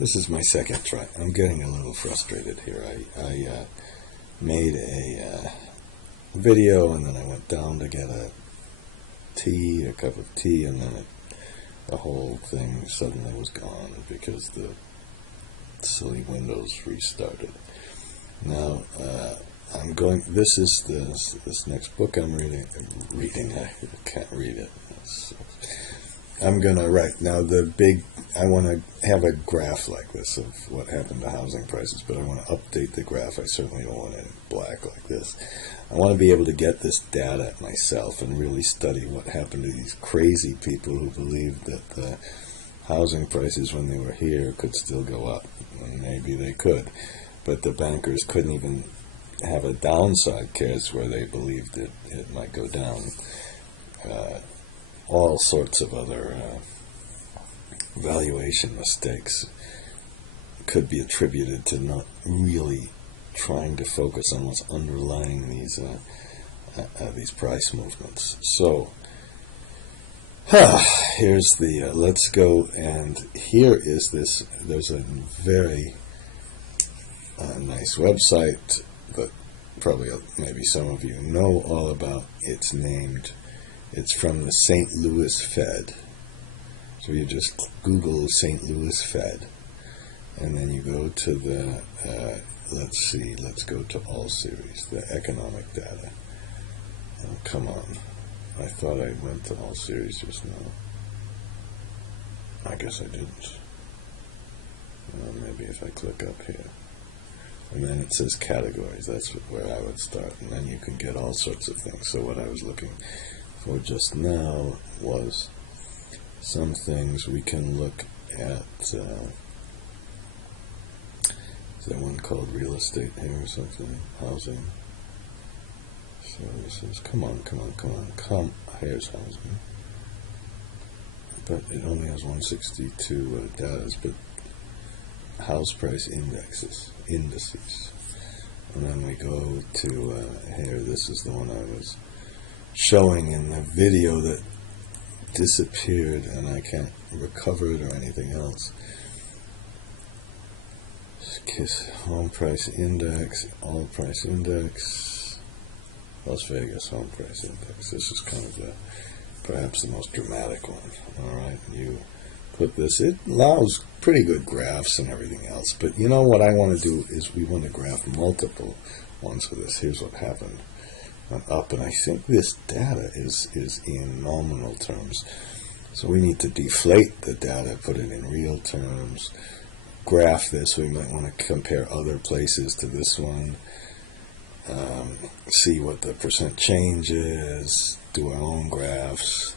This is my second try. I'm getting a little frustrated here. I made a video, and then I went down to get a cup of tea, and then the whole thing suddenly was gone because the silly Windows restarted. Now, this is this next book I'm reading. I can't read it. I'm gonna write now. I want to have a graph like this of what happened to housing prices, but I want to update the graph. I certainly don't want it in black like this. I want to be able to get this data myself and really study what happened to these crazy people who believed that the housing prices when they were here could still go up. And maybe they could, but the bankers couldn't even have a downside case where they believed that it might go down. All sorts of other valuation mistakes could be attributed to not really trying to focus on what's underlying these price movements. So here's the let's go, and here is this. There's a very nice website that probably maybe some of you know all about. It's from the St. Louis Fed. So you just Google St. Louis Fed, and then you go to the, let's go to all series, the economic data. Oh, come on. I thought I went to all series just now. I guess I didn't. Well, maybe if I click up here. And then it says categories. That's where I would start. And then you can get all sorts of things. So what I was looking for just now was some things we can look at. Is there one called real estate here or something? Housing. Services. Come on. Here's housing. But it only has 162 data, but house price indices. And then we go to here. This is the one I was showing in the video that disappeared, and I can't recover it or anything else. Home price index, all price index, Las Vegas home price index. This is kind of perhaps the most dramatic one. All right, you put this. It allows pretty good graphs and everything else. But you know what I want to do is we want to graph multiple ones for this. Here's what happened. Up, and I think this data is in nominal terms, so we need to deflate the data, put it in real terms, graph this. We might want to compare other places to this one, see what the percent change is, do our own graphs,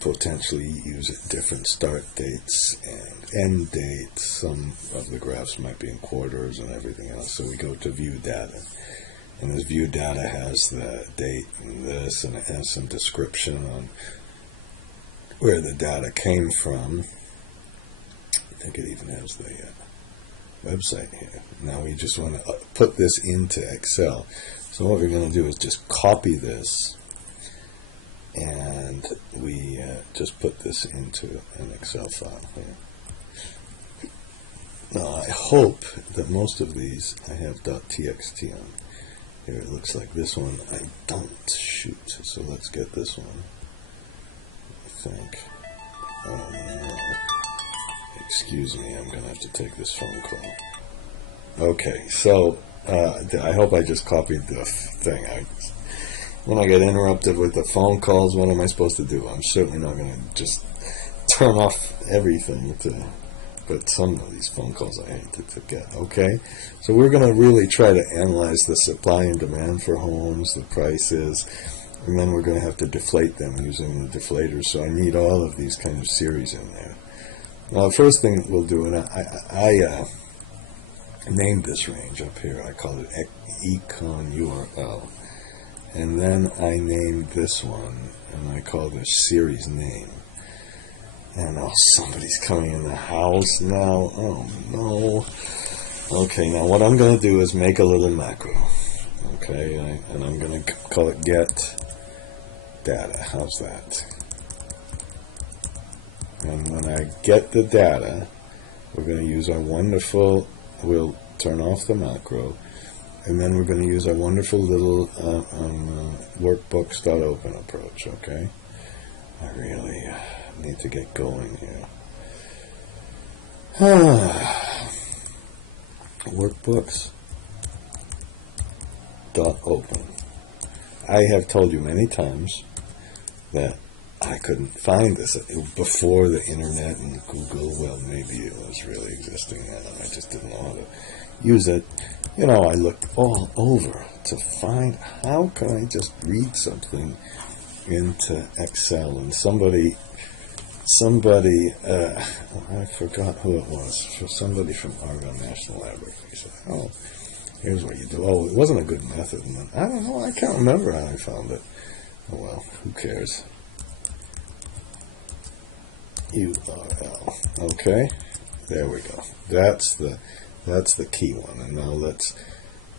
potentially use different start dates and end dates. Some of the graphs might be in quarters and everything else, so we go to view data. And this view data has the date and this, and it has some description on where the data came from. I think it even has the website here. Now we just want to put this into Excel. So what we're going to do is just copy this, and we just put this into an Excel file here. Now I hope that most of these I have .txt on. Here it looks like this one I don't. Shoot. So let's get this one. I think. Oh no. Excuse me, I'm going to have to take this phone call. Okay, so I hope I just copied the thing. When I get interrupted with the phone calls, what am I supposed to do? I'm certainly not going to just turn off everything but some of these phone calls I hate to get. Okay, so we're going to really try to analyze the supply and demand for homes, the prices, and then we're going to have to deflate them using the deflators. So I need all of these kind of series in there. Now, the first thing we'll do, and I named this range up here. I called it Econ URL, and then I named this one, and I called it series name. And oh, somebody's coming in the house now. Oh no. Okay, now what I'm going to do is make a little macro. Okay, and I'm going to call it get data. How's that? And when I get the data, We're going to use our wonderful, we'll turn off the macro, and then we're going to use our wonderful little Workbooks.open approach, okay? I really need to get going here. Workbooks.open. I have told you many times that I couldn't find this before the internet and Google. Well, maybe it was really existing then, and I just didn't know how to use it. You know, I looked all over to find how can I just read something into Excel, and somebody, I forgot who it was, for somebody from Argonne National Laboratory said, oh, here's what you do. Oh, it wasn't a good method. And then, I don't know, I can't remember how I found it. Oh well, who cares? URL. Okay, there we go. That's the key one. And now let's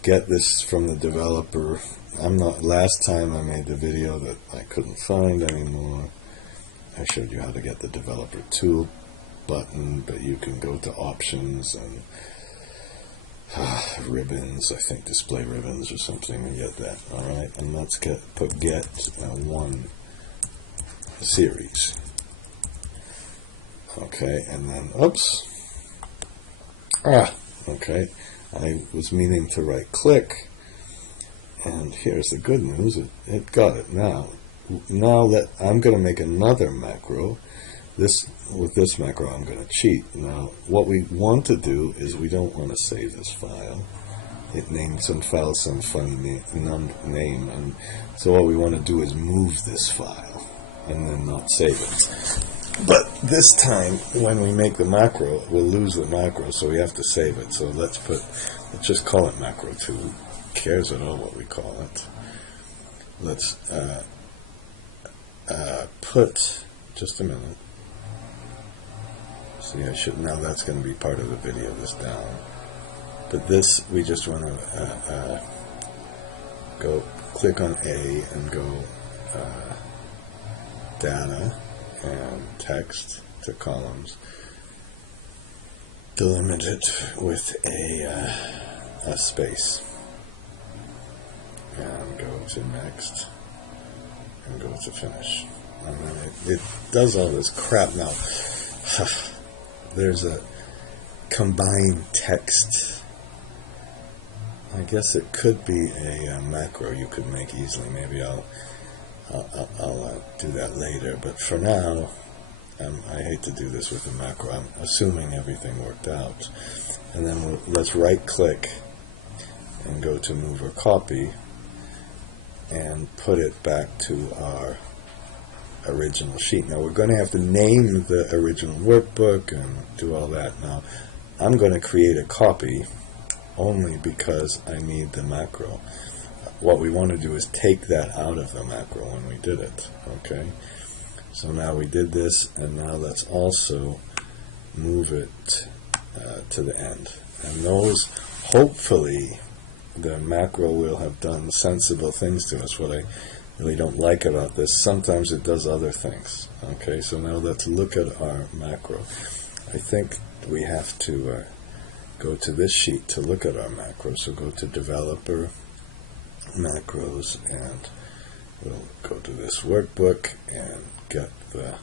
get this from the developer. Last time I made the video that I couldn't find anymore. I showed you how to get the developer tool button, but you can go to options and ribbons, I think display ribbons or something, and get that. Alright, and let's get one series. Okay, and then, oops. Okay, I was meaning to right click, and here's the good news, it got it now. Now that I'm going to make another macro, with this macro I'm going to cheat. Now what we want to do is we don't want to save this file. It named some file some funny name, and so what we want to do is move this file and then not save it. But this time when we make the macro, we'll lose the macro, so we have to save it. So let's just call it macro2. Who cares at all what we call it? Let's put, just a minute. See, now that's going to be part of the video, this down. But this, we just want to go click on A and go data and text to columns. Delimit it with a space. And go to next. And go to finish. And then it does all this crap now. There's a combined text. I guess it could be a macro you could make easily. Maybe I'll do that later. But for now, I hate to do this with a macro. I'm assuming everything worked out. And then let's right click and go to move or copy and put it back to our original sheet. Now we're going to have to name the original workbook and do all that. Now I'm going to create a copy only because I need the macro. What we want to do is take that out of the macro when we did it. Okay, so now we did this, and now let's also move it to the end. And those, hopefully, the macro will have done sensible things to us. What I really don't like about this, sometimes it does other things. Okay, so now let's look at our macro. I think we have to go to this sheet to look at our macro. So go to developer, macros, and we'll go to this workbook and get the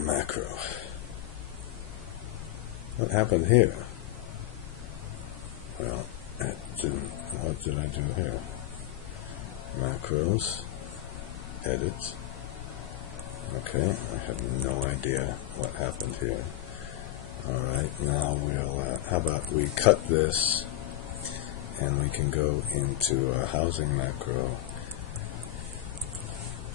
macro. What happened here? Well, it didn't. What did I do here? Macros, edit. Okay, I have no idea what happened here. Alright, now we'll, how about we cut this and we can go into a housing macro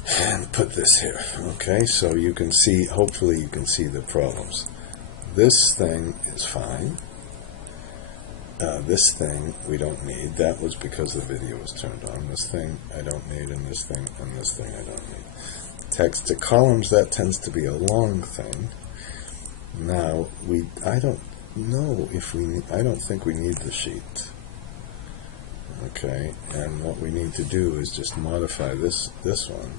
and put this here. Okay, so you can see, hopefully you can see the problems. This thing is fine. This thing we don't need. That was because the video was turned on. This thing I don't need, and this thing I don't need. Text to columns, that tends to be a long thing. Now I don't know if I don't think we need the sheet. Okay, and what we need to do is just modify this one.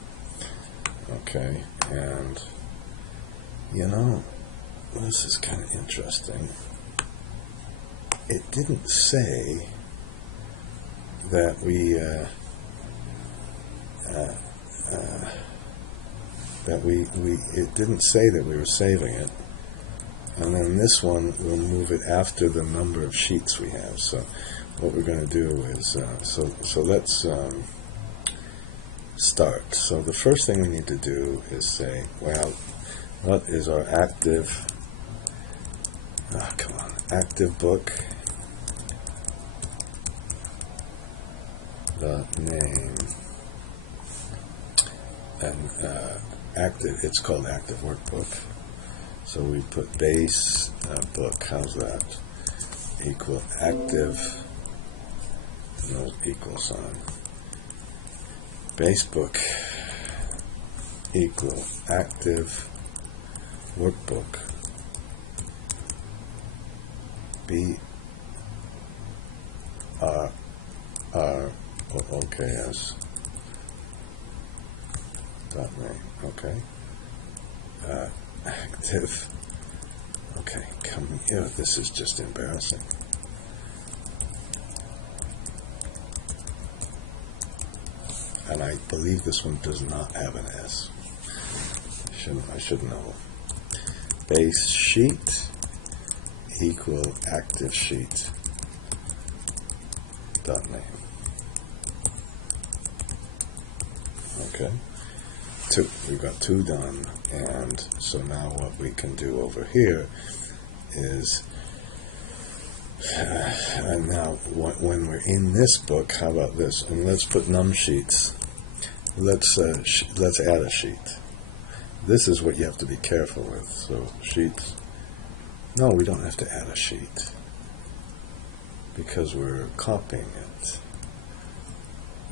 Okay, and you know, this is kind of interesting. It didn't say that it didn't say that we were saving it. And then this one, we'll move it after the number of sheets we have. So what we're going to do is, so let's start. So the first thing we need to do is say, well, what is our active, active book, the name, and active, it's called active workbook. So we put base book, how's that, equal active, no equal sign, base book equal active workbook, BRROKS dot name, okay. Active, okay, come here, this is just embarrassing. And I believe this one does not have an S. I should know. Base sheet equal active sheet dot name. Okay. We've got 2 done, and so now what we can do over here is, and now when we're in this book, how about this? And let's put num sheets. Let's add a sheet. This is what you have to be careful with. So sheets. No, we don't have to add a sheet because we're copying it,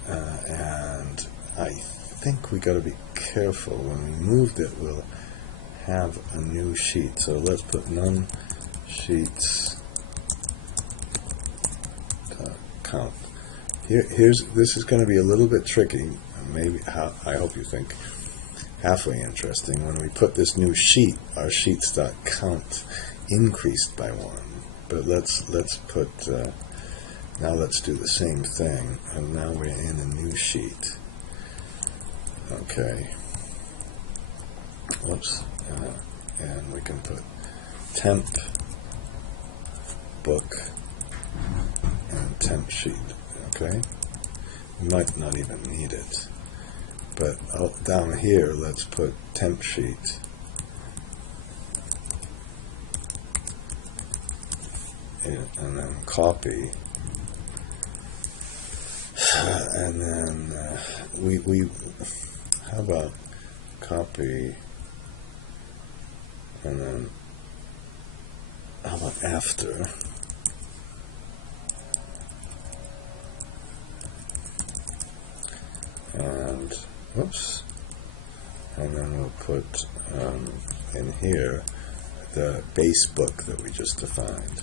and I think we got to be careful. When we moved it, we'll have a new sheet. So let's put num sheets count. This is going to be a little bit tricky. Maybe I hope you think halfway interesting. When we put this new sheet, our sheets.count increased by 1. But let's put now let's do the same thing, and now we're in a new sheet. Okay. Whoops. And we can put temp book and temp sheet. Okay. We might not even need it. But down here, let's put temp sheet. And then copy. And then we how about copy, and then how about after, and whoops, and then we'll put in here the base book that we just defined.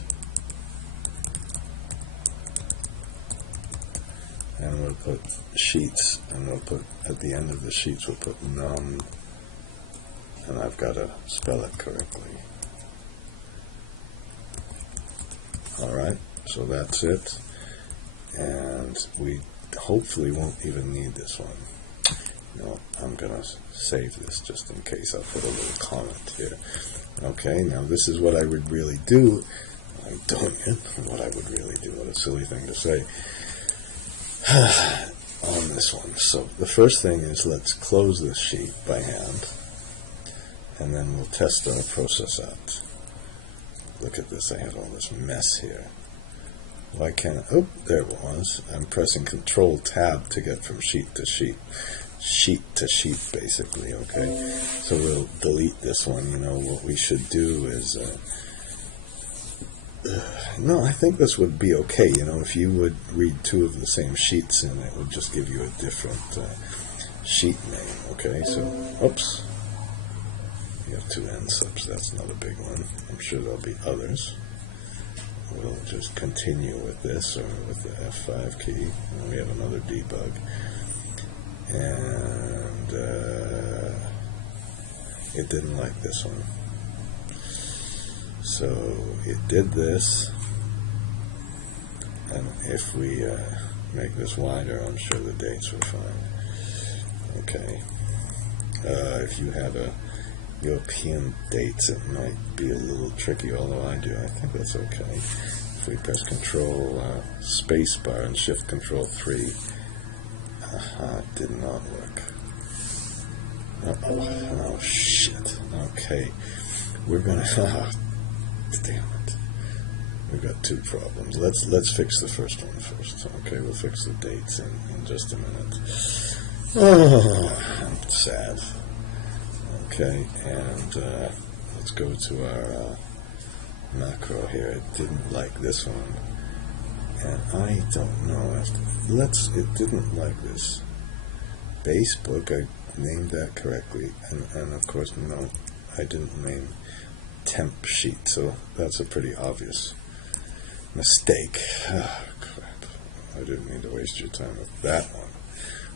And we'll put sheets, and we'll put, at the end of the sheets, we'll put num, and I've got to spell it correctly. Alright, so that's it. And we hopefully won't even need this one. No, I'm going to save this just in case. I'll put a little comment here. Okay, now this is what I would really do. I'm doing it. What I would really do. What a silly thing to say. On this one. So the first thing is, let's close this sheet by hand, and then we'll test our process out. Look at this, I have all this mess here. Why can't I? Oh, there it was. I'm pressing Control Tab to get from sheet to sheet. Sheet to sheet, basically, okay? So we'll delete this one. You know, what we should do is no, I think this would be okay. You know, if you would read 2 of the same sheets, and it would just give you a different sheet name. Okay, so oops, you have 2 end subs. That's not a big one. I'm sure there'll be others. We'll just continue with this, or with the F5 key. And we have another debug, and it didn't like this one. So it did this, and if we make this wider, I'm sure the dates were fine. Okay. If you had a European dates, it might be a little tricky, although I think that's okay. If we press Control space bar and Shift Control 3, it did not work. Oh shit. Okay, we're gonna. Damn it. We've got two problems. Let's fix the first one first. Okay, we'll fix the dates in just a minute. Oh, I'm sad. Okay, and let's go to our macro here. It didn't like this one, and I don't know. It didn't like this base book. I named that correctly, and of course, no, I didn't name temp sheet. So that's a pretty obvious mistake. Oh, crap! I didn't mean to waste your time with that one.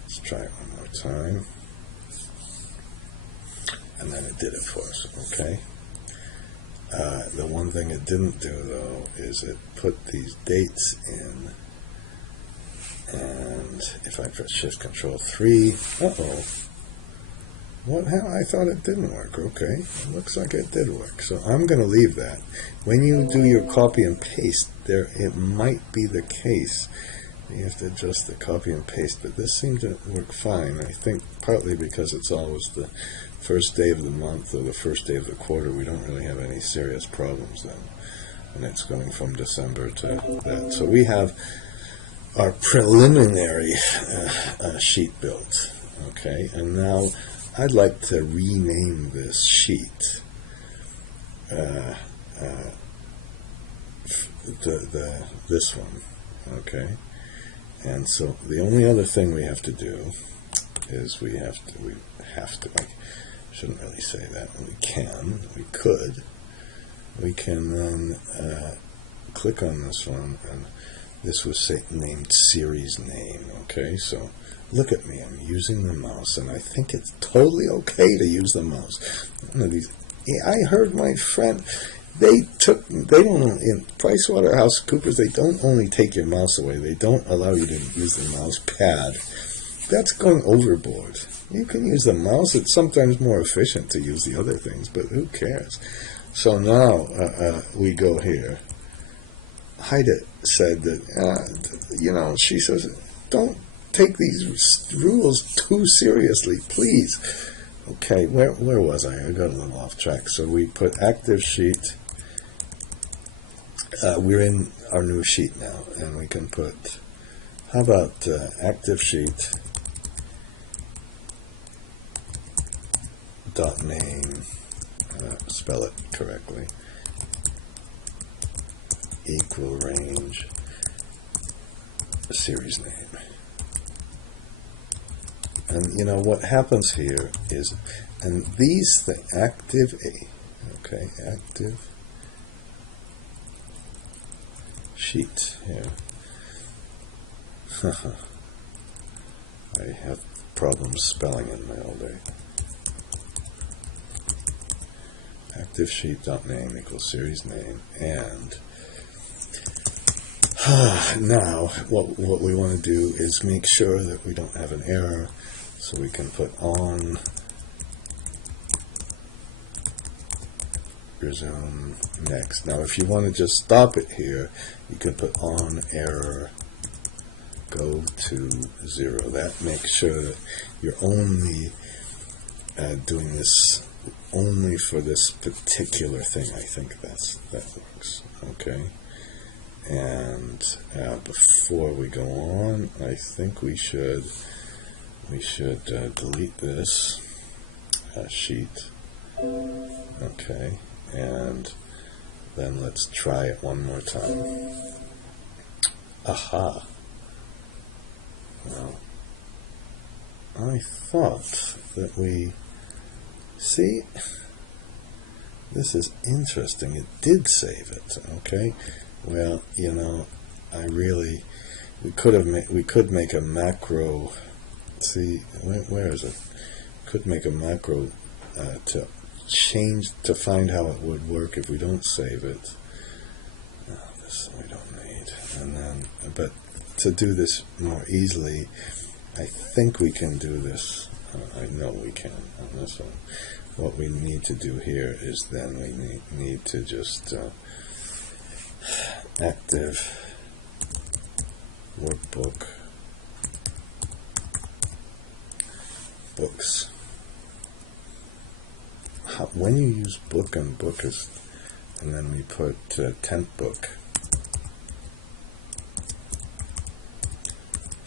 Let's try it one more time. And then it did it for us, okay? The one thing it didn't do, though, is it put these dates in, and if I press Shift Control 3, what hell? I thought it didn't work. Okay, it looks like it did work. So I'm going to leave that. When you do your copy and paste, it might be the case. You have to adjust the copy and paste, but this seemed to work fine. I think partly because it's always the first day of the month or the first day of the quarter. We don't really have any serious problems then. And it's going from December to that. So we have our preliminary sheet built. Okay, and now I'd like to rename this sheet. This one. Okay. And so the only other thing we have to do is we have to, I shouldn't really say that, we can then click on this one, and this was named series name, okay? So look at me, I'm using the mouse, and I think it's totally okay to use the mouse. I heard my friend, in PricewaterhouseCoopers, they don't only take your mouse away, they don't allow you to use the mouse pad. That's going overboard. You can use the mouse. It's sometimes more efficient to use the other things, but who cares? So now we go here. Heide said that, she says, don't take these rules too seriously, please. Okay, where was I? I got a little off track. So we put active sheet. We're in our new sheet now, and we can put, how about active sheet dot name, spell it correctly, equal range, series name. And what happens here is, and these things, active sheet here. I have problems spelling in my old day. Active sheet dot name equals series name, and now what we want to do is make sure that we don't have an error, so we can put on resume next. Now if you want to just stop it here, you can put on error go to 0. That makes sure that you're only doing this only for this particular thing. I think that works. Okay. And before we go on, I think we should delete this sheet. Okay. And then let's try it one more time. Aha. Well, I thought that see, this is interesting. It did save it. Okay. Well, we could make a macro. See, where is it? Could make a macro to change to find how it would work if we don't save it. This we don't need. And then, but to do this more easily, I think we can do this. I know we can on this one. What we need to do here is then we need to just active workbook books. When you use book and book is, and then we put temp book,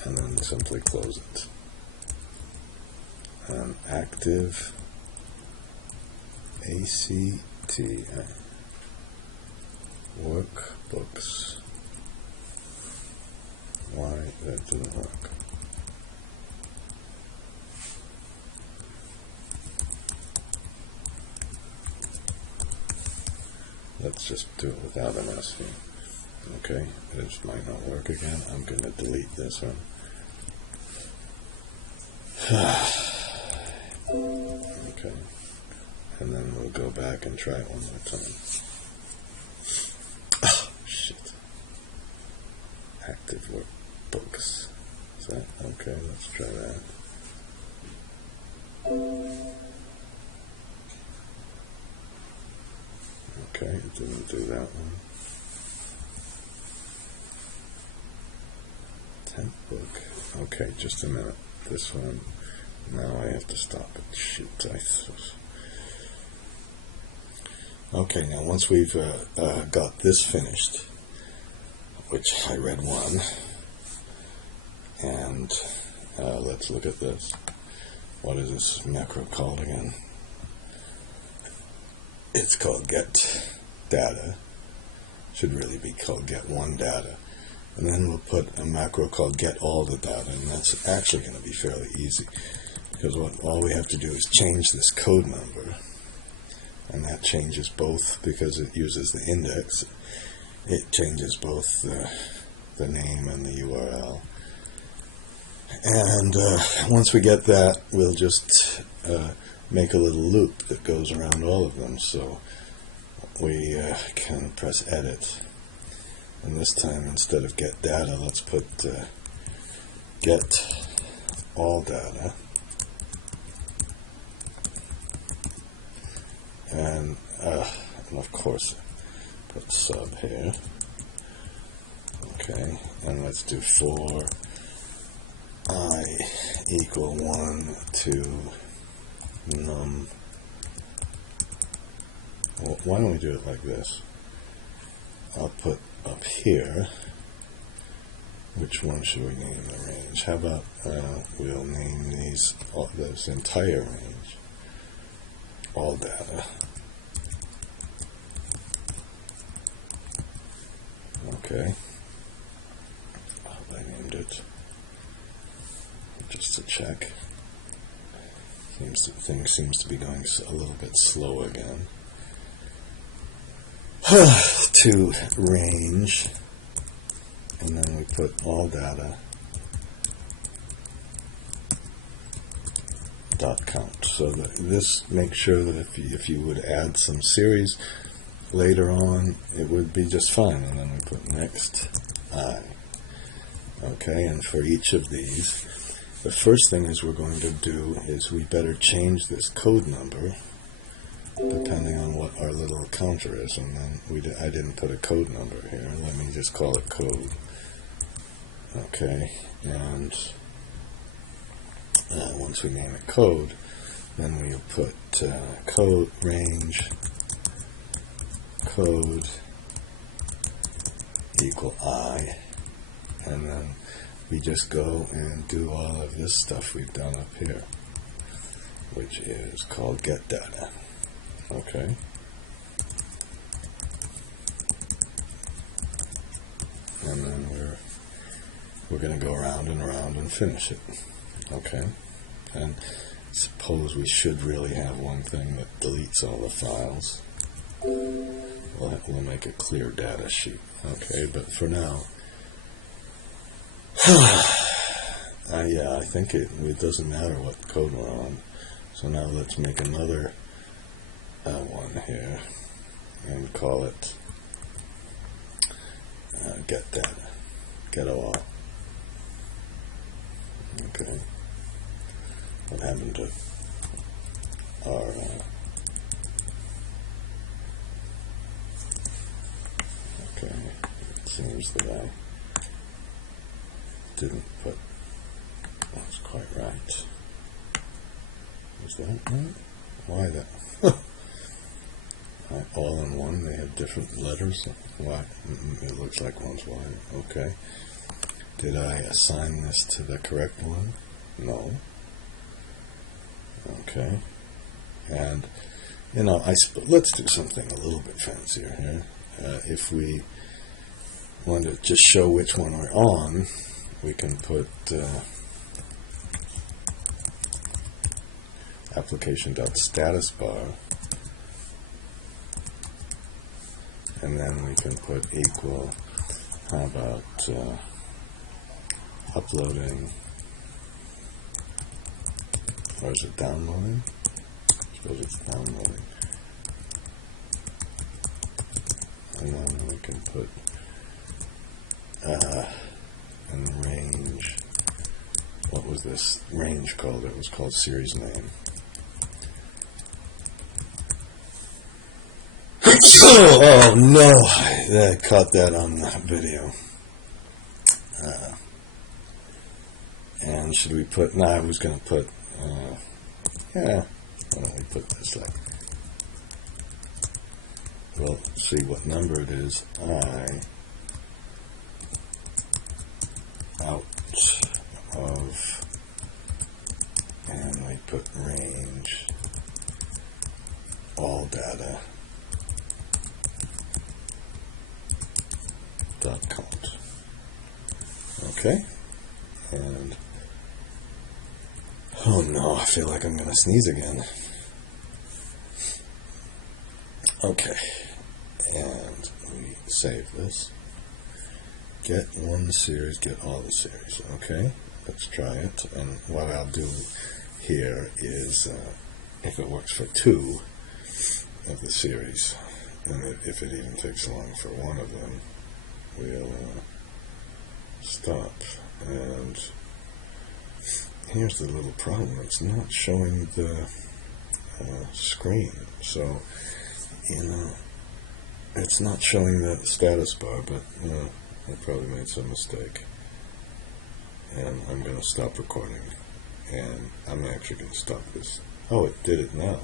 and then simply close it. And active ACT workbooks. Why that didn't work? Let's just do it without an S here. Okay, this might not work again. I'm going to delete this one. Okay, and then we'll go back and try it one more time. Oh, shit. Active workbooks. Is that okay? Let's try that. Okay, it didn't do that one. Temp book. Okay, just a minute. This one. Now I have to stop it. Shoot, okay, now once we've got this finished, which I read one, and let's look at this. What is this macro called again? It's called get data. Should really be called get one data. And then we'll put a macro called get all the data, and that's actually going to be fairly easy, because all we have to do is change this code number, and that changes both, because it uses the index, it changes both the name and the URL. And once we get that, we'll just make a little loop that goes around all of them, so we can press edit. And this time, instead of get data, let's put get all data. And of course, put sub here. Okay, and let's do for I equal 1 to num. Well, why don't we do it like this? I'll put up here, which one should we name the range? How about we'll name this entire range all data. Okay, I named it just to check. Things seems to be going a little bit slow again. To range, and then we put all data dot count. So that this makes sure that if you would add some series later on, it would be just fine. And then we put next I. Okay, and for each of these, the first thing is we're going to do is we better change this code number depending on what our little counter is, and then I didn't put a code number here. Let me just call it code. Okay, and once we name it code, then we'll put code range code equal I, and then we just go and do all of this stuff we've done up here, which is called get data. Okay. And then we're going to go around and around and finish it. Okay. And suppose we should really have one thing that deletes all the files. We'll make a clear data sheet. Okay, but for now, yeah, I think it doesn't matter what code we're on. So now let's make another one here and call it get data, get OR. Okay. What happened to our okay, it seems that I didn't put that's quite right. Is that right? Why that? All in one, they have different letters. Why? It looks like one's Y. Okay. Did I assign this to the correct one? No. Okay. And, let's do something a little bit fancier here. If we want to just show which one we're on, we can put application.statusbar, and then we can put equal, how about uploading, or is it downloading? I suppose it's downloading. And then we can put in range, what was this range called? It was called series name. Oh no, I caught that on the video. And should we put, I was going to put, why don't we put this like, we'll see what number it is. Out of, and we put range, all data, dot count. Okay, and oh no, I feel like I'm going to sneeze again. Okay, and we save this. Get one series, get all the series. Okay, let's try it. And what I'll do here is, if it works for two of the series, and if it even takes long for one of them, we'll stop. And here's the little problem. It's not showing the screen. So, it's not showing the status bar, but I probably made some mistake. And I'm going to stop recording. And I'm actually going to stop this. Oh, it did it now.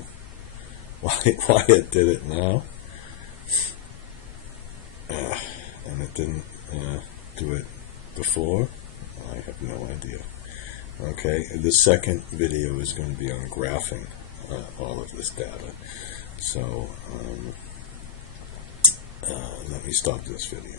Why it did it now? And it didn't do it before? I have no idea. Okay, the second video is going to be on graphing all of this data. So, let me stop this video.